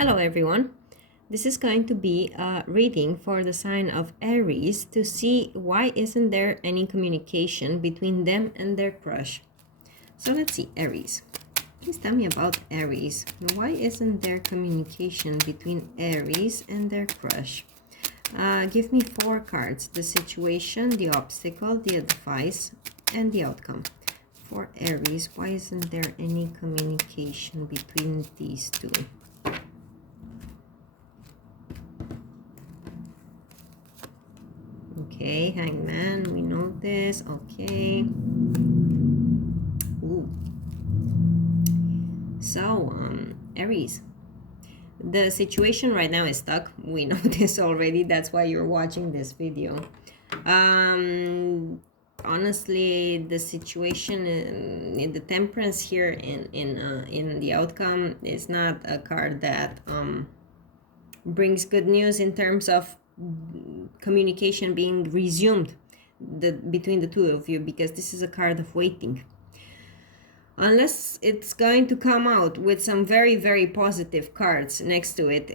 Hello everyone. This is going to be a reading for the sign of Aries to see why isn't there any communication between them and their crush. So let's see, Aries. Please tell me about Aries. Why isn't there communication between Aries and their crush? Give me 4 cards: the situation, the obstacle, the advice, and the outcome. For Aries, why isn't there any communication between these two? Okay, Hangman, we know this. Okay. Ooh. So, Aries, the situation right now is stuck. We know this already. That's why you're watching this video. Honestly, the situation in the Temperance here in the outcome is not a card that brings good news in terms of communication being resumed between the two of you, because this is a card of waiting. Unless it's going to come out with some very, very positive cards next to it,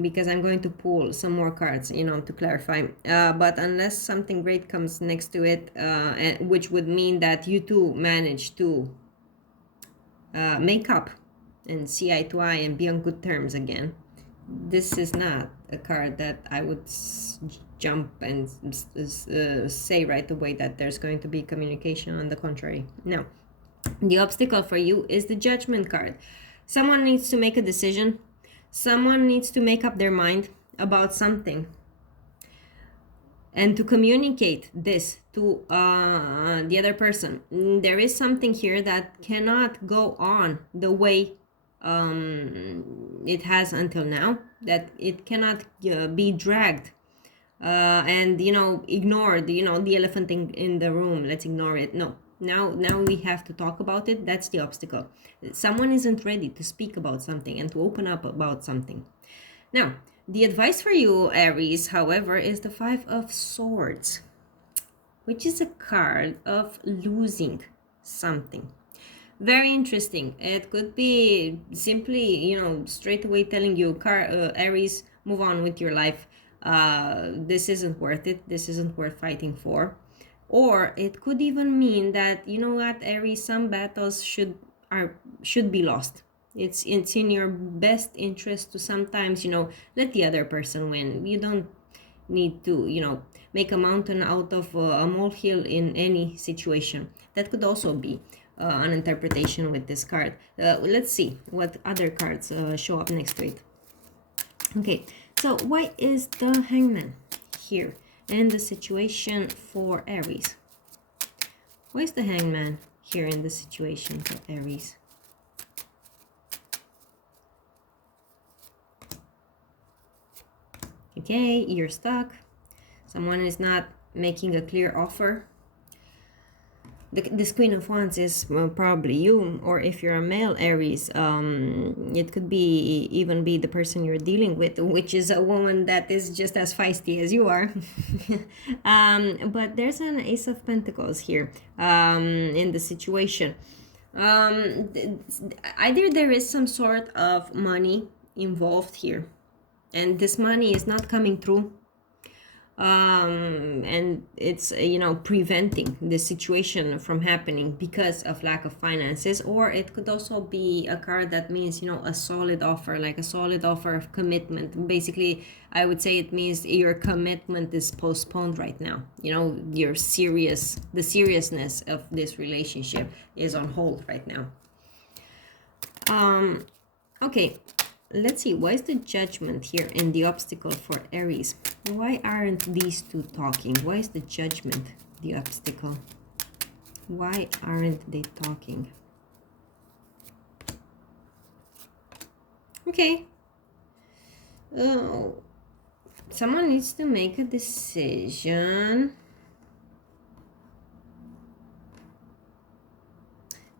because I'm going to pull some more cards, to clarify. But unless something great comes next to it, which would mean that you two manage to make up and see eye to eye and be on good terms again, this is not a card that I would jump and say right away that there's going to be communication. On the contrary, no. The obstacle for you is the Judgment card. Someone needs to make a decision. Someone needs to make up their mind about something and to communicate this to the other person. There is something here that cannot go on the way it has until now, that it cannot be dragged and ignored, the elephant in the room, let's ignore it. No, now we have to talk about it. That's the obstacle. Someone isn't ready to speak about something and to open up about something. Now, the advice for you, Aries, however, is the 5 of Swords, which is a card of losing something. Very interesting. It could be simply, straight away telling you, Aries, move on with your life. This isn't worth it. This isn't worth fighting for. Or it could even mean that, Aries, some battles should be lost. It's in your best interest to sometimes, let the other person win. You don't need to, make a mountain out of a molehill in any situation. That could also be an interpretation with this card. Let's see what other cards show up next to it. Okay, so why is the Hangman here in the situation for Aries? Why is the Hangman here in the situation for Aries? Okay, you're stuck. Someone is not making a clear offer. This Queen of Wands is probably you, or if you're a male Aries, it could be even be the person you're dealing with, which is a woman that is just as feisty as you are. But there's an Ace of Pentacles here in the situation. Either there is some sort of money involved here, and this money is not coming through. And it's preventing the situation from happening because of lack of finances. Or it could also be a card that means a solid offer, like a solid offer of commitment. Basically, I would say it means your commitment is postponed right now. The seriousness of this relationship is on hold right now. Okay, let's see, why is the Judgment here in the obstacle for Aries? Why aren't these two talking? Why is the Judgment the obstacle? Why aren't they talking? Okay. Oh, someone needs to make a decision.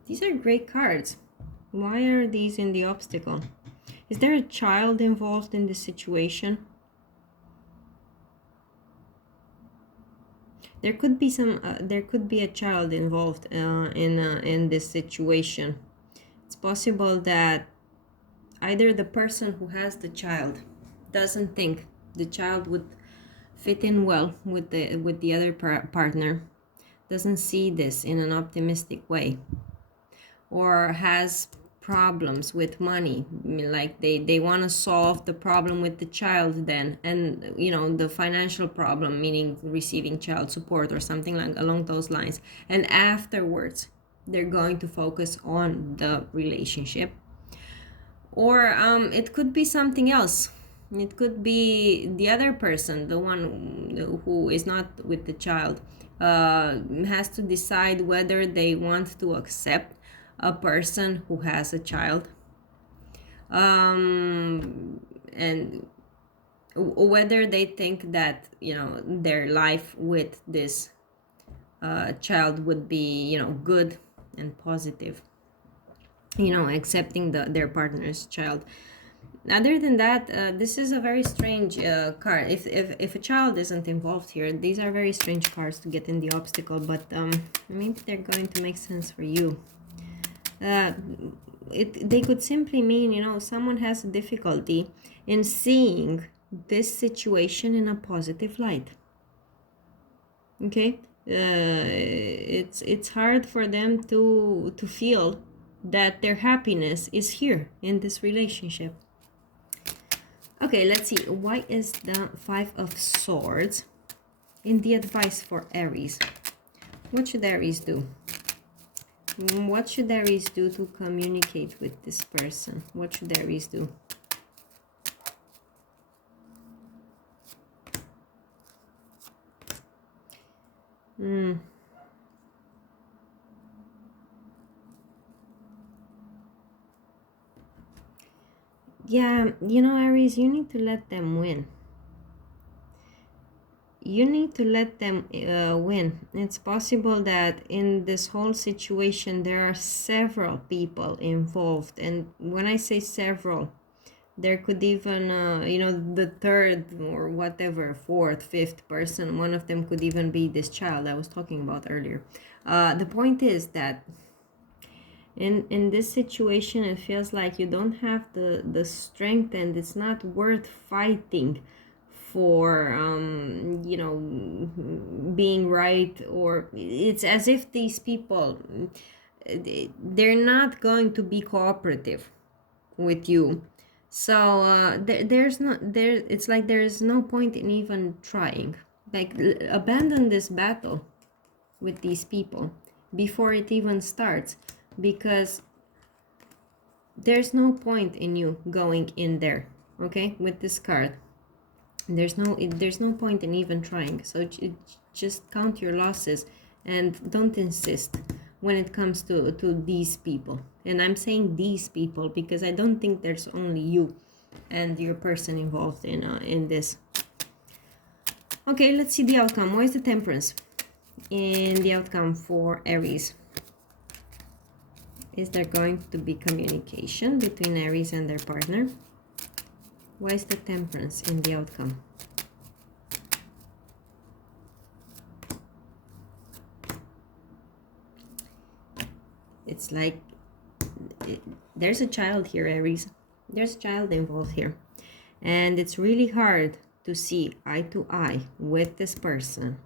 These are great cards. Why are these in the obstacle? Is there a child involved in this situation? There could be there could be a child involved in this situation. It's possible that Either the person who has the child doesn't think the child would fit in well with the other partner, doesn't see this in an optimistic way, or has problems with money. I mean, like they want to solve the problem with the child then, and the financial problem, meaning receiving child support or something like along those lines, and afterwards they're going to focus on the relationship. Or it could be something else. It could be the other person, the one who is not with the child, has to decide whether they want to accept a person who has a child, and whether they think that their life with this child would be good and positive, accepting their partner's child. Other than that, this is a very strange card. If a child isn't involved here, these are very strange cards to get in the obstacle, but maybe they're going to make sense for you. They could simply mean, someone has a difficulty in seeing this situation in a positive light. Okay? It's hard for them to feel that their happiness is here in this relationship. Okay, let's see. Why is the Five of Swords in the advice for Aries? What should Aries do? What should Aries do to communicate with this person? What should Aries do? Yeah, Aries, you need to let them win. You need to let them win. It's possible that in this whole situation there are several people involved, and when I say several, there could even the third or whatever, fourth, fifth person, one of them could even be this child I was talking about earlier. The point is that in this situation it feels like you don't have the strength, and it's not worth fighting for being right. Or it's as if these people, they're not going to be cooperative with you. So it's like there's no point in even trying. Like, abandon this battle with these people before it even starts, because there's no point in you going in there. Okay, with this card, there's no point in even trying. So just count your losses and don't insist when it comes to these people. And I'm saying these people because I don't think there's only you and your person involved in this. Okay, let's see the outcome. Why is the Temperance in the outcome for Aries? Is there going to be communication between Aries and their partner? Why is the Temperance in the outcome? It's like there's a child here, Aries. There's a child involved here. And it's really hard to see eye to eye with this person.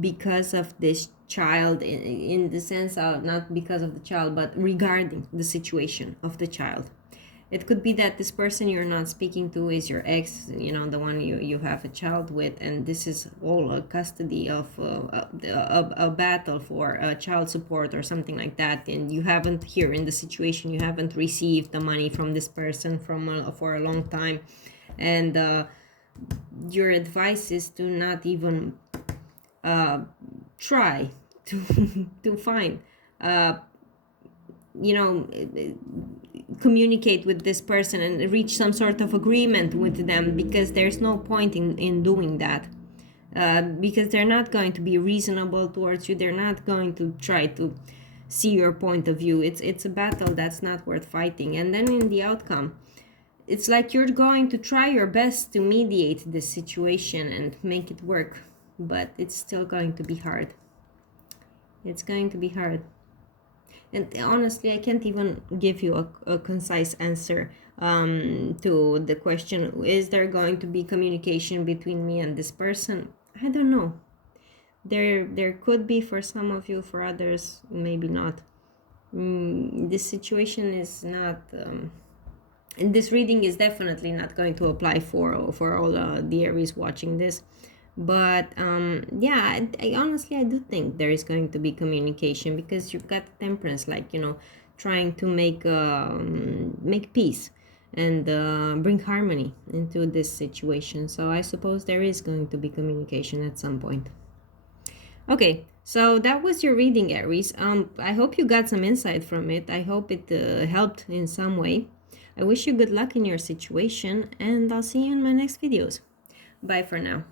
Because of this child, in the sense of not because of the child, but regarding the situation of the child. It could be that this person you're not speaking to is your ex, the one you have a child with, and this is all a custody of a battle for child support or something like that, and you haven't, here in the situation, you haven't received the money from this person for a long time, and your advice is to not even try to find communicate with this person and reach some sort of agreement with them, because there's no point in doing that, because they're not going to be reasonable towards you. They're not going to try to see your point of view. It's a battle that's not worth fighting. And then in the outcome, it's like you're going to try your best to mediate this situation and make it work, but it's still going to be hard. It's going to be hard. And honestly, I can't even give you a concise answer to the question, is there going to be communication between me and this person? I don't know. There could be for some of you, for others, maybe not. This situation is not... and this reading is definitely not going to apply for all the Aries watching this, but yeah, I honestly, I do think there is going to be communication, because you've got Temperance, like, you know, trying to make peace and bring harmony into this situation. So I suppose there is going to be communication at some point. Okay, so that was your reading, Aries. I hope you got some insight from it. I hope it helped in some way. I wish you good luck in your situation, and I'll see you in my next videos. Bye for now.